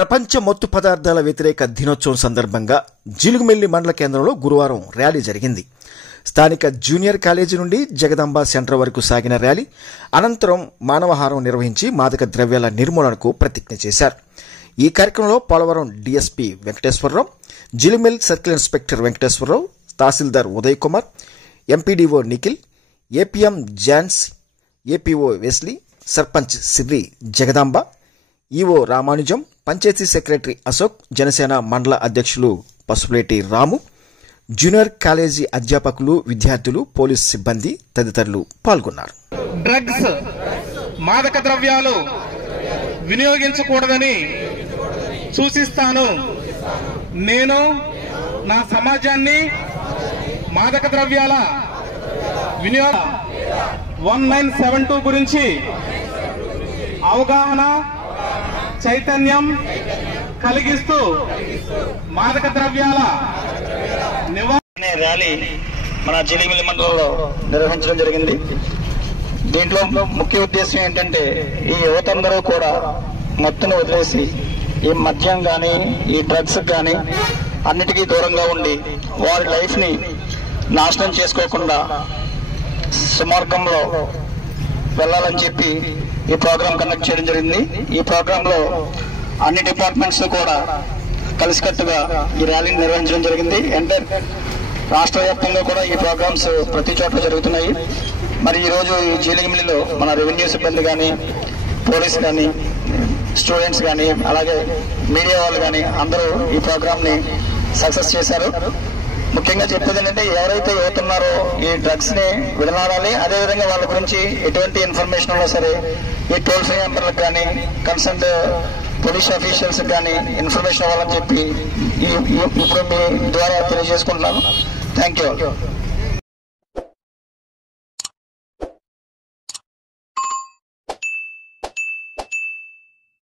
ప్రపంచ మత్తు పదార్థాల వ్యతిరేక దినోత్సవం సందర్భంగా జిలుగుమిల్లి మండల కేంద్రంలో గురువారం ర్యాలీ జరిగింది. స్థానిక జూనియర్ కాలేజీ నుండి జగదాంబ సెంటర్ వరకు సాగిన ర్యాలీ అనంతరం మానవహారం నిర్వహించి మాదక ద్రవ్యాల నిర్మూలనకు ప్రతిజ్ఞ చేశారు. ఈ కార్యక్రమంలో Polavaram DSP Venkateswararao, Jilugumilli circle inspector Venkateswararao, తహసీల్దార్ Uday Kumar, MPDO Nikhil, APM Johns, APO Wesley, sarpanch Sirri Jagadamba, EO Ramanujam, panchayat secretary Ashok, Janasena mandal అధ్యక్షులు పసుపులేటి రాము, జూనియర్ కాలేజీ అధ్యాపకులు, విద్యార్థులు, పోలీసు సిబ్బంది తదితరులు పాల్గొన్నారు. డ్రగ్స్, మాదక ద్రవ్యాలు వినియోగించకూడదని సూచిస్తాను. నేను నా సమాజాన్ని మాదక ద్రవ్యాల వినియోగ 1972 గురించి అవగాహన, చైతన్యం కలిగిస్తూ మాదక ద్రవ్యాల నివారణ ర్యాలీ మన జిలుగుమిల్లి మండలంలో నిర్వహించడం జరిగింది. దీంట్లో ముఖ్య ఉద్దేశం ఏంటంటే ఈ యువతందరూ కూడా మత్తును వదిలేసి ఈ మద్యం కానీ ఈ డ్రగ్స్ కానీ అన్నిటికీ దూరంగా ఉండి వారి లైఫ్ ని నాశనం చేసుకోకుండా సుమార్గంలో వెళ్ళాలని చెప్పి ఈ ప్రోగ్రాం కండక్ట్ చేయడం జరిగింది. ఈ ప్రోగ్రామ్ లో అన్ని డిపార్ట్మెంట్స్ కూడా కలిసికట్టుగా ఈ ర్యాలీని నిర్వహించడం జరిగింది. ఎంటర్ రాష్ట్ర వ్యాప్తంగా కూడా ఈ ప్రోగ్రామ్స్ ప్రతి చోట్ల జరుగుతున్నాయి. మరి ఈ రోజు ఈ జిలుగుమిల్లిలో మన రెవెన్యూ సిబ్బంది కానీ, పోలీస్ కానీ, స్టూడెంట్స్ కానీ, అలాగే మీడియా వాళ్ళు కానీ అందరూ ఈ ప్రోగ్రామ్ ని సక్సెస్ చేశారు. ముఖ్యంగా చెప్పేది ఏంటంటే ఎవరైతే యువతున్నారో ఈ డ్రగ్స్ ని విడనాడాలి. అదేవిధంగా వాళ్ళ గురించి ఎటువంటి ఇన్ఫర్మేషన్ ఉన్నా సరే ఈ టోల్ ఫ్రీ నెంబర్లకు కానీ, కన్సర్న్ పోలీస్ ఆఫీషియల్స్ కానీ ఇన్ఫర్మేషన్ ఇవ్వాలని చెప్పి ఇప్పుడు మీ ద్వారా తెలియజేసుకుంటున్నాను. Thank you.